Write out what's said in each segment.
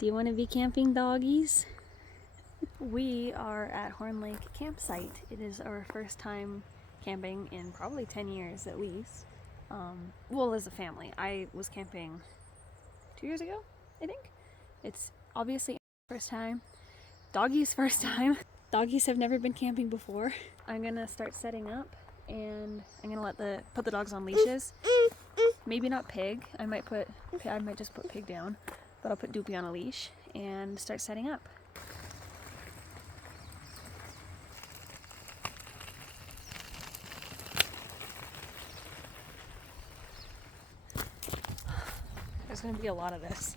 Do you want to be camping, doggies? We are at Horn Lake campsite. It is our first time camping in probably 10 years at least. Well, as a family. I was camping 2 years ago, I think. It's obviously first time. Doggies' first time. Doggies have never been camping before. I'm gonna start setting up and I'm gonna put the dogs on leashes. Maybe not Pig. I might just put Pig down, but I'll put Doopy on a leash and start setting up. There's gonna be a lot of this.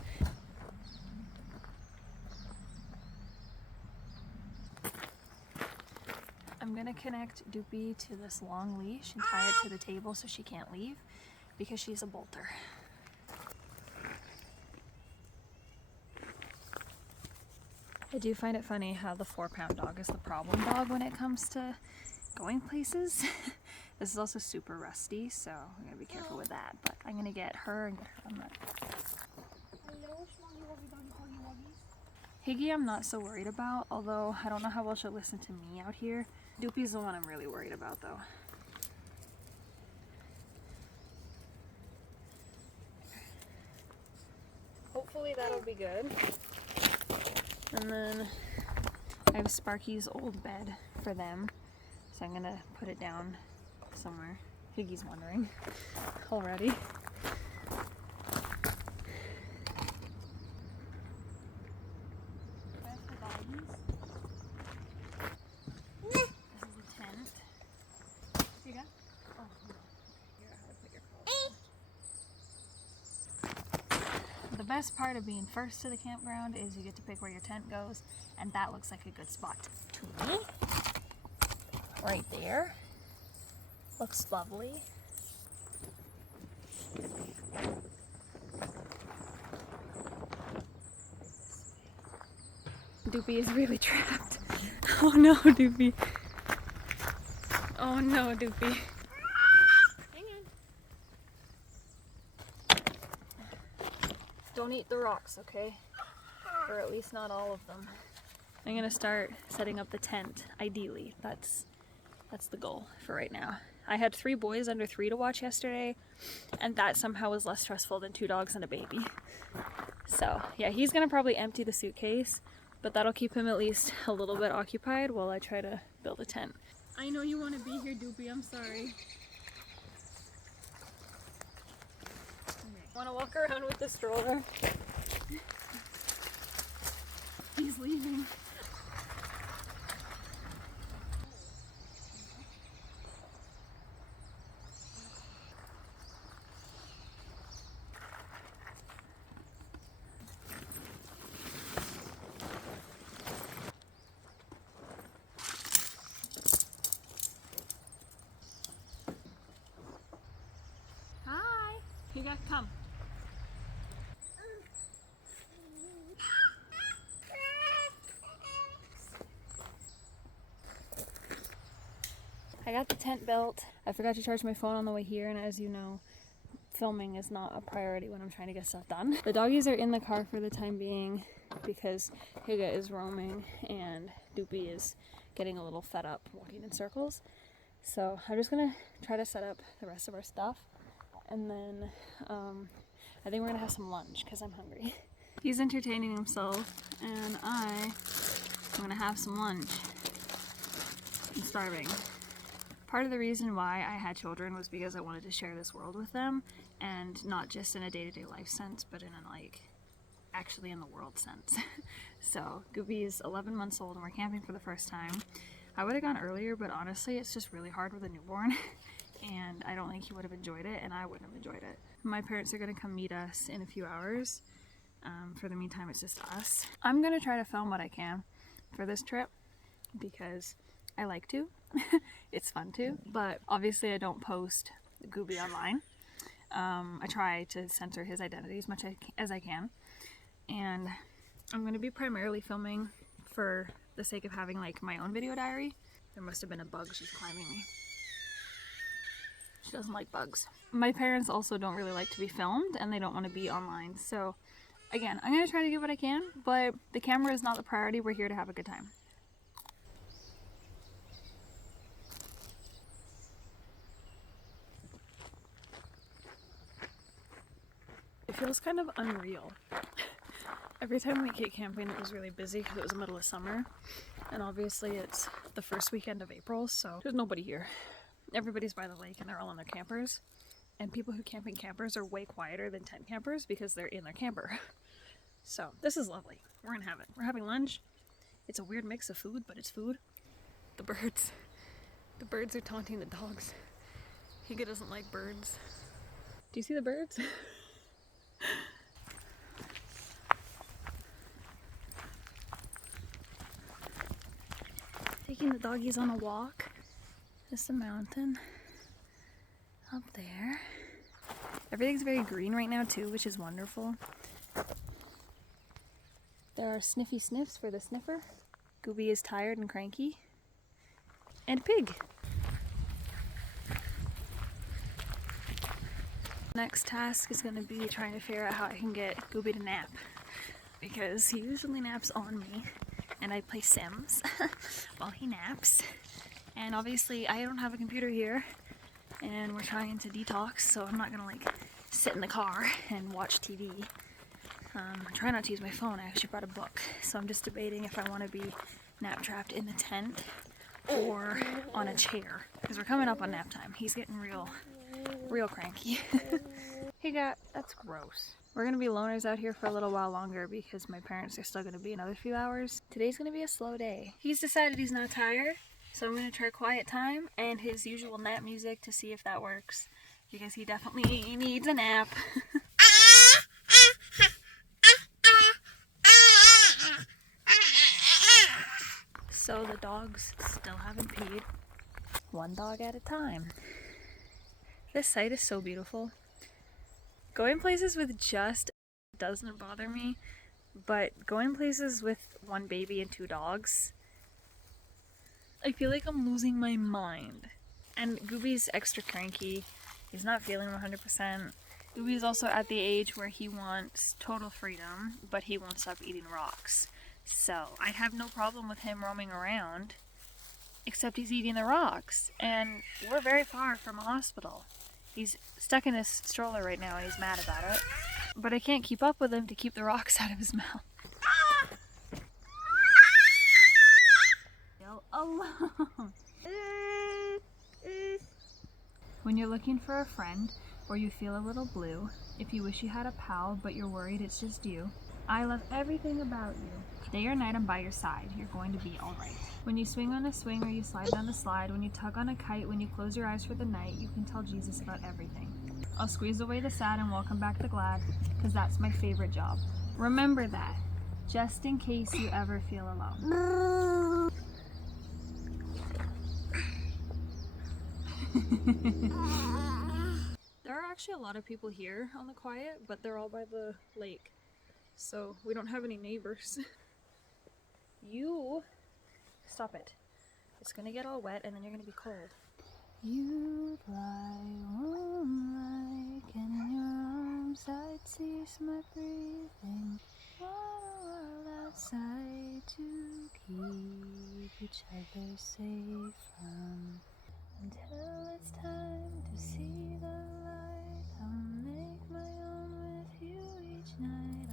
I'm gonna connect Doopy to this long leash and tie it to the table so she can't leave because she's a bolter. I do find it funny how the 4-pound dog is the problem dog when it comes to going places. This is also super rusty, so I'm gonna be careful with that. But I'm gonna get her and get her on that. Higgy I'm not so worried about, although I don't know how well she'll listen to me out here. Doopy's the one I'm really worried about though. Hopefully that'll be good. And then I have Sparky's old bed for them, so I'm gonna put it down somewhere. Higgy's wondering already. The best part of being first to the campground is you get to pick where your tent goes, and that looks like a good spot to me. Right there. Looks lovely. Doopy is really trapped. Oh no, Doopy. Oh no, Doopy. Don't eat the rocks, okay? Or at least not all of them. I'm gonna start setting up the tent, ideally. That's the goal for right now. I had 3 boys under 3 to watch yesterday, and that somehow was less stressful than 2 dogs and a baby. So yeah, he's gonna probably empty the suitcase, but that'll keep him at least a little bit occupied while I try to build a tent. I know you want to be here, Doopy, I'm sorry. Want to walk around with the stroller? He's leaving. Hi. You got come. I got the tent built. I forgot to charge my phone on the way here, and as you know, filming is not a priority when I'm trying to get stuff done. The doggies are in the car for the time being because Higa is roaming and Doopy is getting a little fed up walking in circles. So I'm just gonna try to set up the rest of our stuff, and then I think we're gonna have some lunch because I'm hungry. He's entertaining himself, and I'm gonna have some lunch. I'm starving. Part of the reason why I had children was because I wanted to share this world with them, and not just in a day-to-day life sense, but in a actually in the world sense. So Gooby is 11 months old and we're camping for the first time. I would have gone earlier, but honestly it's just really hard with a newborn and I don't think he would have enjoyed it, and I wouldn't have enjoyed it. My parents are gonna come meet us in a few hours. For the meantime it's just us. I'm gonna try to film what I can for this trip because I like to. It's fun to, but obviously I don't post Gooby online. I try to censor his identity as much as I can, and I'm going to be primarily filming for the sake of having my own video diary. There must have been a bug. She's climbing me. She doesn't like bugs. My parents also don't really like to be filmed, and they don't want to be online, so Again, I'm gonna try to give what I can, but the camera is not the priority. We're here to have a good time. It feels kind of unreal. Every time we get camping, it was really busy because it was the middle of summer. And obviously it's the first weekend of April, so there's nobody here. Everybody's by the lake and they're all in their campers. And people who camp in campers are way quieter than tent campers because they're in their camper. So this is lovely. We're gonna have it. We're having lunch. It's a weird mix of food, but it's food. The birds. The birds are taunting the dogs. Higa doesn't like birds. Do you see the birds? Taking the doggies on a walk. There's the mountain up there. Everything's very green right now too, which is wonderful. There are sniffy sniffs for the sniffer. Gooby is tired and cranky. And a pig. Next task is going to be trying to figure out how I can get Gooby to nap. Because he usually naps on me. And I play Sims while he naps. And obviously I don't have a computer here. And we're trying to detox, so I'm not going to like sit in the car and watch TV. I try not to use my phone. I actually brought a book. So I'm just debating if I want to be nap trapped in the tent or on a chair. Because we're coming up on nap time. He's getting real cranky. Hey, that's gross. We're going to be loners out here for a little while longer because my parents are still going to be another few hours. Today's going to be a slow day. He's decided he's not tired, so I'm going to try quiet time and his usual nap music to see if that works. Because he definitely needs a nap. So the dogs still haven't peed. One dog at a time. This site is so beautiful. Going places with just doesn't bother me, but going places with one baby and two dogs, I feel like I'm losing my mind. And Gooby's extra cranky. He's not feeling 100%. Gooby's also at the age where he wants total freedom, but he won't stop eating rocks. So I have no problem with him roaming around, except he's eating the rocks. And we're very far from a hospital. He's stuck in his stroller right now and he's mad about it. But I can't keep up with him to keep the rocks out of his mouth. Go alone. When you're looking for a friend, or you feel a little blue, if you wish you had a pal but you're worried it's just you, I love everything about you. Day or night I'm by your side. You're going to be alright. When you swing on a swing or you slide down the slide, when you tug on a kite, when you close your eyes for the night, you can tell Jesus about everything. I'll squeeze away the sad and welcome back the glad, because that's my favorite job. Remember that, just in case you ever feel alone. There are actually a lot of people here on the quiet, but they're all by the lake. So we don't have any neighbors. You stop it. It's gonna get all wet and then you're gonna be cold. You lie warm like and in your arms I'd cease my breathing. What a world outside to keep each other safe from. Until it's time to see the light, I'll make my own with you each night.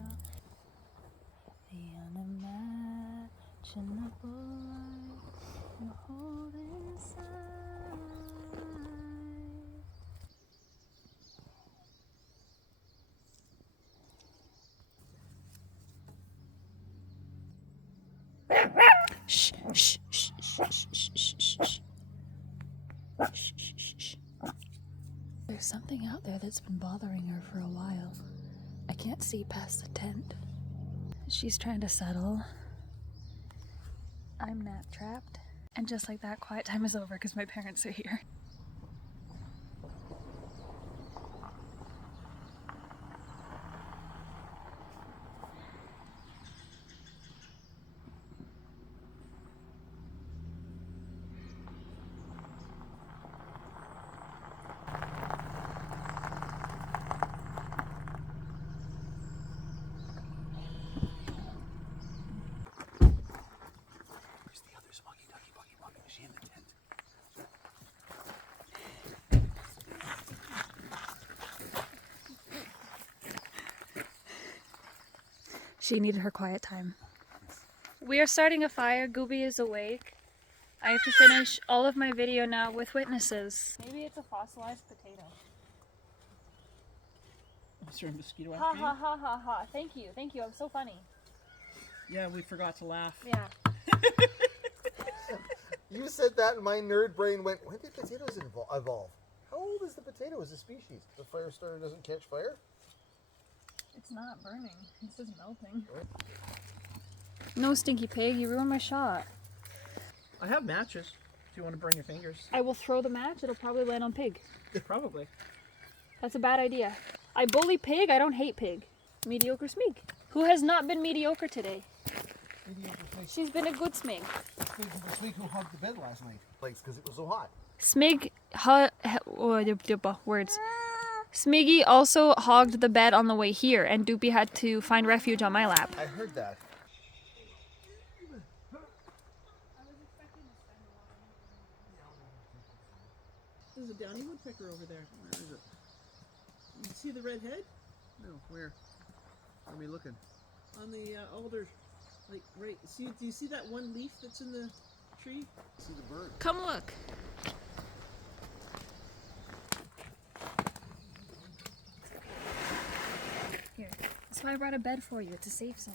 The unimaginable light you hold inside. Shh, shh, shh, shh, shh, shh, shh, shh. Shh, shh, shh, shh. There's something out there that's been bothering her for a while. I can't see past the tent. She's trying to settle. I'm nap trapped. And just like that, quiet time is over because my parents are here. She needed her quiet time. We are starting a fire. Gooby is awake. I have to finish all of my video now with witnesses. Maybe it's a fossilized potato. Is there a mosquito Ha after ha ha ha ha. Thank you. Thank you. I'm so funny. you? Yeah, we forgot to laugh. Yeah. You said that and my nerd brain went, when did potatoes evolve? How old is the potato as a species? The fire starter doesn't catch fire? It's not burning. It's just melting. Right. No, Stinky Pig. You ruined my shot. I have matches if you want to burn your fingers. I will throw the match. It'll probably land on Pig. Probably. That's a bad idea. I bully Pig. I don't hate Pig. Mediocre Smig. Who has not been mediocre today? Mediocre Smig. She's been a good Smig. Smig who hugged the bed last night. Like, because it was so hot. Smig, words. Smiggy also hogged the bed on the way here, and Doopy had to find refuge on my lap. I heard that. There's a downy woodpecker over there. Where is it? You see the red head? No, where? Where are we looking? On the alder, like right. See? Do you see that one leaf that's in the tree? See the bird. Come look. Here. That's why I brought a bed for you. It's a safe zone.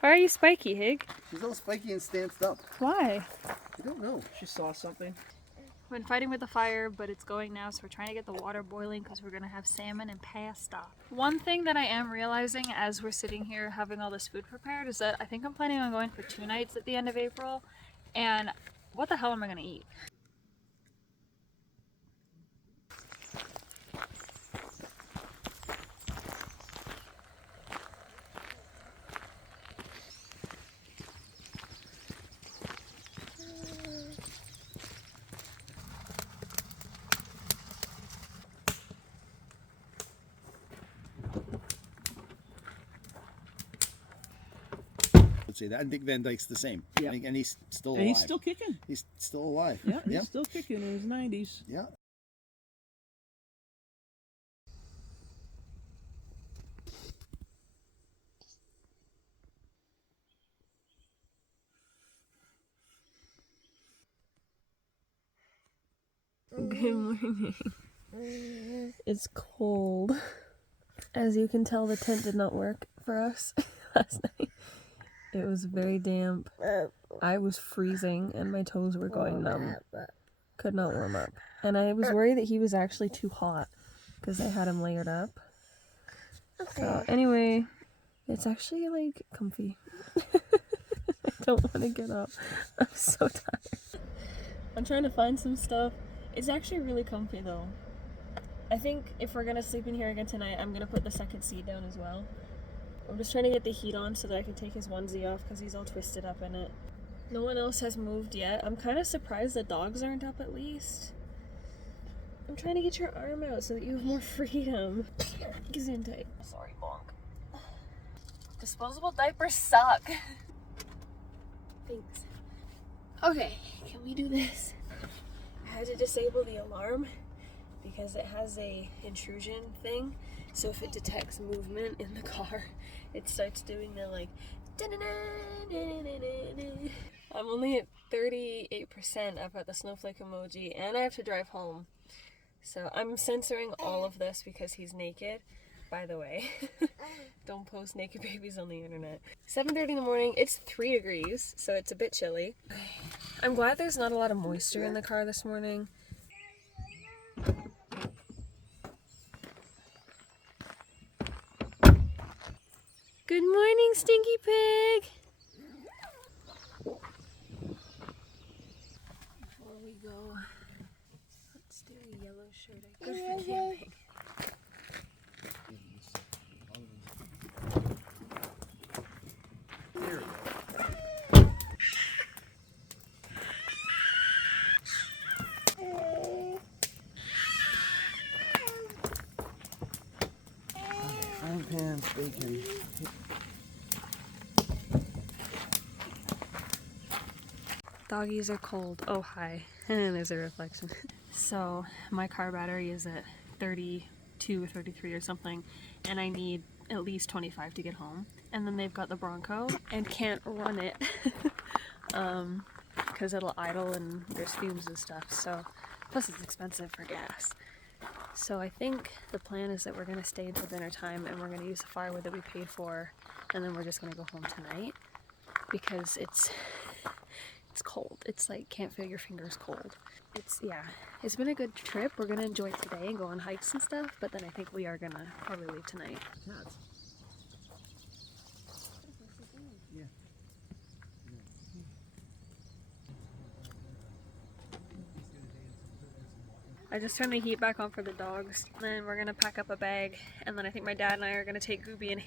Why are you spiky, Hig? She's all spiky and stanced up. Why? I don't know. She saw something. I've been fighting with the fire, but it's going now, so we're trying to get the water boiling because we're going to have salmon and pasta. One thing that I am realizing as we're sitting here having all this food prepared is that I think I'm planning on going for 2 nights at the end of April, and what the hell am I going to eat? Say that. And Dick Van Dyke's the same. Yeah. And he's still alive. And he's still kicking. He's still alive. Yeah, he's still kicking in his 90s. Yeah. Good morning. It's cold. As you can tell, the tent did not work for us last night. It was very damp. I was freezing and my toes were going numb. Could not warm up. And I was worried that he was actually too hot because I had him layered up. So anyway, it's actually like comfy. I don't want to get up. I'm so tired. I'm trying to find some stuff. It's actually really comfy though. I think if we're gonna sleep in here again tonight, I'm gonna put the second seat down as well. I'm just trying to get the heat on so that I can take his onesie off because he's all twisted up in it. No one else has moved yet. I'm kind of surprised the dogs aren't up at least. I'm trying to get your arm out so that you have more freedom. Gesundheit. Sorry, bonk. Disposable diapers suck. Thanks. Okay, can we do this? I had to disable the alarm because it has a intrusion thing. So if it detects movement in the car, it starts doing the like I'm only at 38%. I've got the snowflake emoji and I have to drive home. So I'm censoring all of this because he's naked, by the way. Don't post naked babies on the internet. 7:30 in the morning, it's 3 degrees, so it's a bit chilly. I'm glad there's not a lot of moisture in the car this morning. Good morning, Stinky Pig! Before we go, let's do a yellow shirt. Good for camping. There. Frying pans, bacon. Doggies are cold. Oh, hi. And there's a reflection. So my car battery is at 32 or 33 or something, and I need at least 25 to get home. And then they've got the Bronco and can't run it because it'll idle and there's fumes and stuff. So plus it's expensive for gas. So I think the plan is that we're gonna stay until dinner time and we're gonna use the firewood that we paid for, and then we're just gonna go home tonight because it's cold. It's like can't feel your fingers cold. It's been a good trip. We're gonna enjoy today and go on hikes and stuff, but then I think we are gonna probably leave tonight. Cats. Yeah. I just turned the heat back on for the dogs. Then we're gonna pack up a bag, and then I think my dad and I are gonna take Gooby and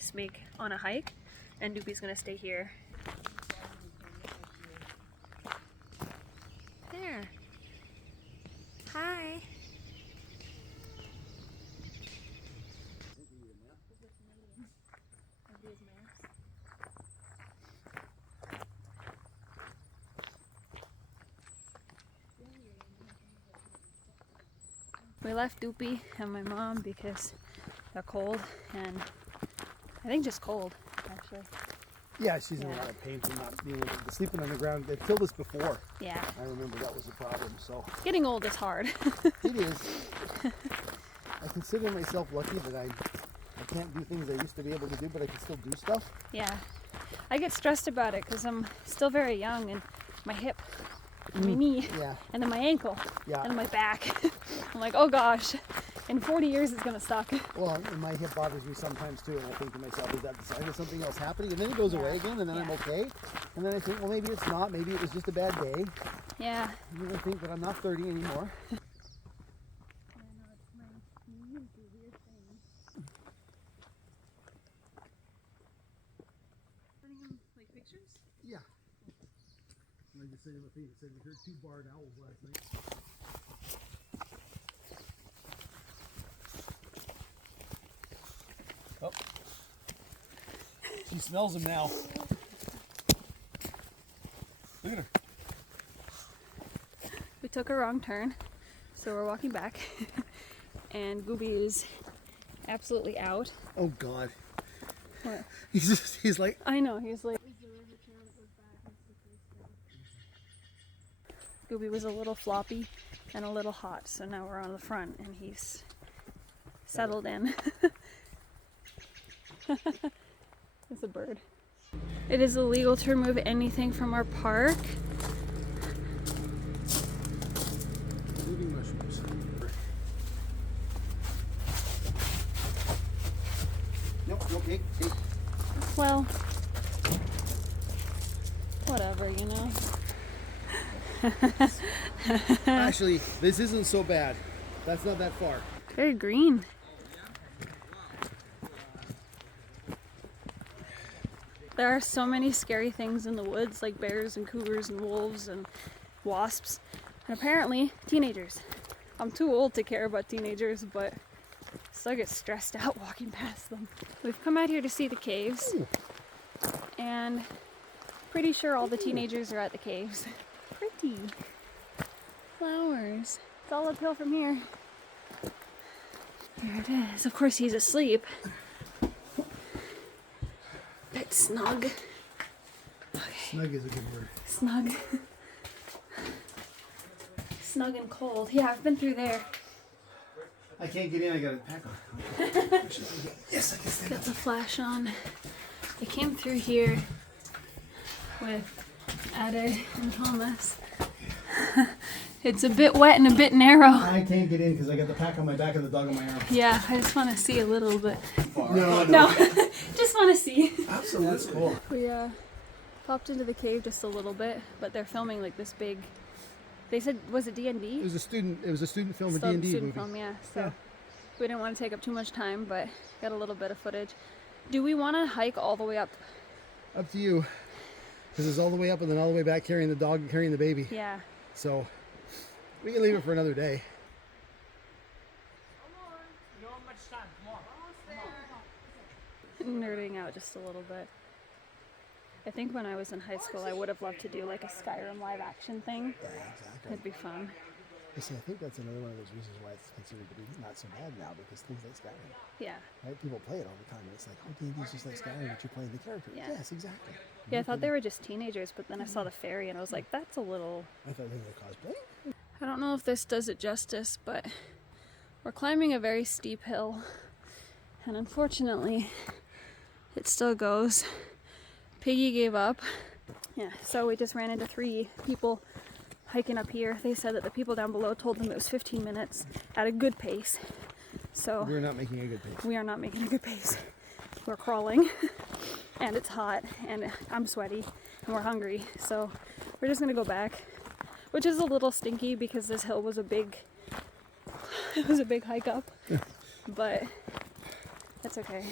Smig on a hike, and Doopy's gonna stay here. There. Hi. We left Doopy and my mom because they're cold, and I think just cold, actually. Yeah, she's in a lot of pain from not being able to sleeping on the ground. They've killed us before. Yeah. I remember that was a problem, so. Getting old is hard. It is. I consider myself lucky that I can't do things I used to be able to do, but I can still do stuff. Yeah. I get stressed about it because I'm still very young, and my hip, my knee, and then my ankle, and my back. I'm like, oh gosh, in 40 years it's gonna suck. Well, and my hip bothers me sometimes too, and I think to myself, is that the sign of something else happening? And then it goes away again, and then I'm okay. And then I think, well, maybe it's not. Maybe it was just a bad day. Yeah. And then I think that I'm not 30 anymore. Yeah. And I just said a thing that said we heard 2 barred owls last night. Oh. She smells them now. Look at her. We took a wrong turn, so we're walking back, and Gooby is absolutely out. Oh God. What? He's like. I know, he's like. Gooby was a little floppy and a little hot, so now we're on the front and he's settled in. It's a bird. It is illegal to remove anything from our park. Moving mushrooms. Nope, okay. Well, whatever, you know. Actually, this isn't so bad. That's not that far. Very green. There are so many scary things in the woods, like bears and cougars and wolves and wasps, and apparently teenagers. I'm too old to care about teenagers, but still get stressed out walking past them. We've come out here to see the caves, and pretty sure all the teenagers are at the caves. Pretty flowers. It's all uphill from here. There it is. Of course he's asleep. Bit snug. Okay. Snug is a good word. Snug. Snug and cold. Yeah, I've been through there. I can't get in, I got a pack on. Yes, I can stand Got the flash on. I came through here with Ade and Thomas. It's a bit wet and a bit narrow. I can't get in because I got the pack on my back and the dog on my arm. Yeah, I just want to see a little bit. No. Just want to see. Absolutely. That's cool. We popped into the cave just a little bit, but they're filming like this big. They said, was it D&D? It was a student film, a Still D&D student movie. film, yeah. So we didn't want to take up too much time, but got a little bit of footage. Do we want to hike all the way up? Up to you. Because it's all the way up and then all the way back carrying the dog and carrying the baby. Yeah. So we can leave it for another day. Nerding out just a little bit. I think when I was in high school, I would have loved to do like a Skyrim live action thing. Yeah, exactly. It'd be fun. You see, I think that's another one of those reasons why it's considered to be not so bad now, because things like Skyrim, Yeah. right? People play it all the time, and it's like, oh, D&D is just like Skyrim, but you're playing the character. Yeah. Yes, exactly. Yeah, I thought they were just teenagers, but then I saw the fairy and I was like, that's a little... I thought they were cosplay. I don't know if this does it justice, but we're climbing a very steep hill. And unfortunately, it still goes. Piggy gave up. Yeah, so we just ran into 3 people hiking up here. They said that the people down below told them it was 15 minutes at a good pace. So We're not making a good pace. we are not making a good pace. We're crawling and it's hot and I'm sweaty and we're hungry. So we're just gonna go back, which is a little stinky because this hill was a big hike up, but that's okay.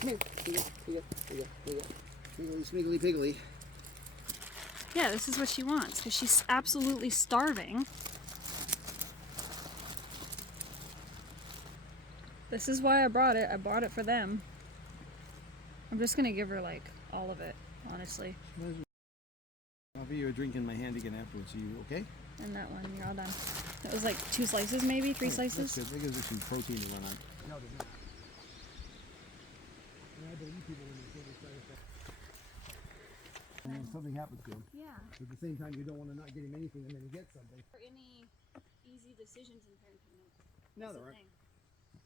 Come here. Smiggly piggly. Yeah, this is what she wants because she's absolutely starving. This is why I brought it. I bought it for them. I'm just gonna give her like all of it, honestly. I'll be you a drink in my hand again afterwards. Are you okay? And that one, you're all done. It was like 2 slices, maybe 3 slices. That's good. That gives her some protein to run on. No, they don't. I believe people when they say they try to. And then something happens to him. Yeah. At the same time, you don't want to not get him anything, and then he gets something. For any easy decisions in parenting. No, That's there the aren't. thing.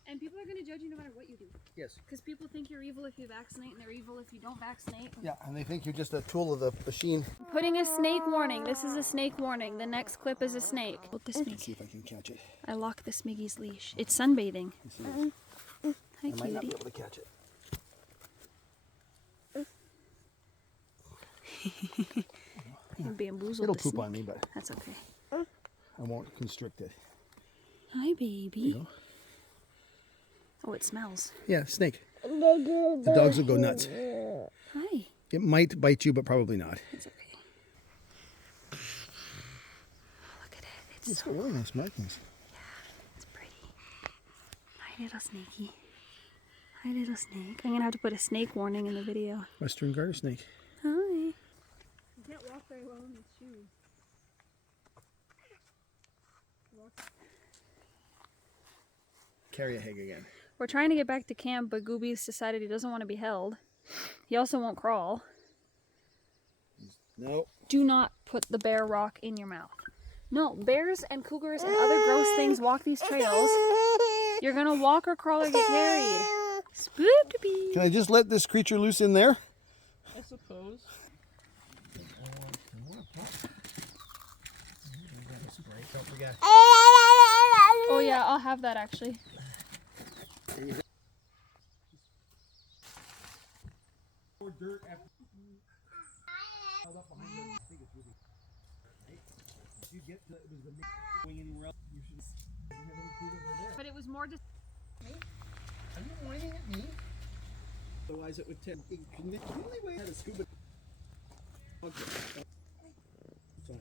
And people are going to judge you no matter what you do. Yes. Because people think you're evil if you vaccinate, and they're evil if you don't vaccinate. Yeah, and they think you're just a tool of the machine. Putting a snake warning. This is a snake warning. The next clip is a snake. Hold this Let's Smiggy. see if I can catch it. I locked the Smiggy's leash. It's sunbathing. You see this? Hi, I might not be cutie. able to catch it. You bamboozled It'll the poop snake. on me, but That's okay. I won't constrict it. Hi, baby. You know? Oh, it smells. Yeah, snake. The dogs will go nuts. Hi. It might bite you, but probably not. It's okay. Look at it. It's got really nice markings. It's pretty. Hi, little snaky. Hi, little snake. I'm gonna have to put a snake warning in the video. Western garter snake. Hi. You can't walk very well in these shoes. Carry a heg again. We're trying to get back to camp, but Gooby's decided he doesn't want to be held. He also won't crawl. No. Do not put the bear rock in your mouth. No, bears and cougars and other gross things walk these trails. You're gonna walk or crawl or get carried. Spooked. Can I just let this creature loose in there? I suppose. Don't forget. Oh yeah, I'll have that actually. Dirt after held up behind them. I think it's really if you get to it was the going anywhere else, you should have any food over there. But it was more just Are you pointing at me? Otherwise it would tend the only way I had a scuba okay. So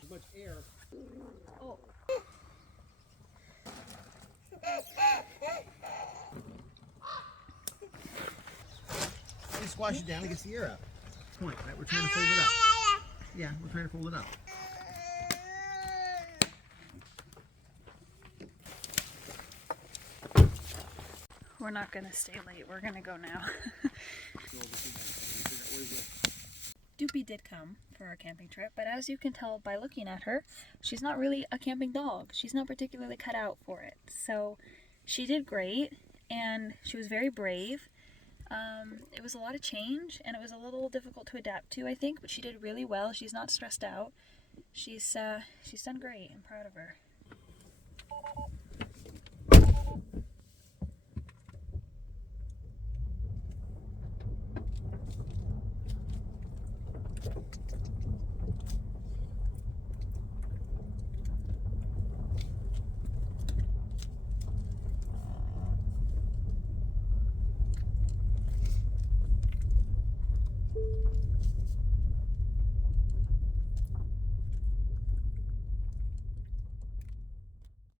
too much air. oh. You squash it down and gets the air out. Point, right? We're trying to fold it up. Yeah, we're trying to fold it up. We're not gonna stay late. We're gonna go now. Doopy did come for our camping trip, but as you can tell by looking at her, she's not really a camping dog. She's not particularly cut out for it. So she did great, and she was very brave. It was a lot of change, and it was a little difficult to adapt to, I think, but she did really well. She's not stressed out. She's done great. I'm proud of her.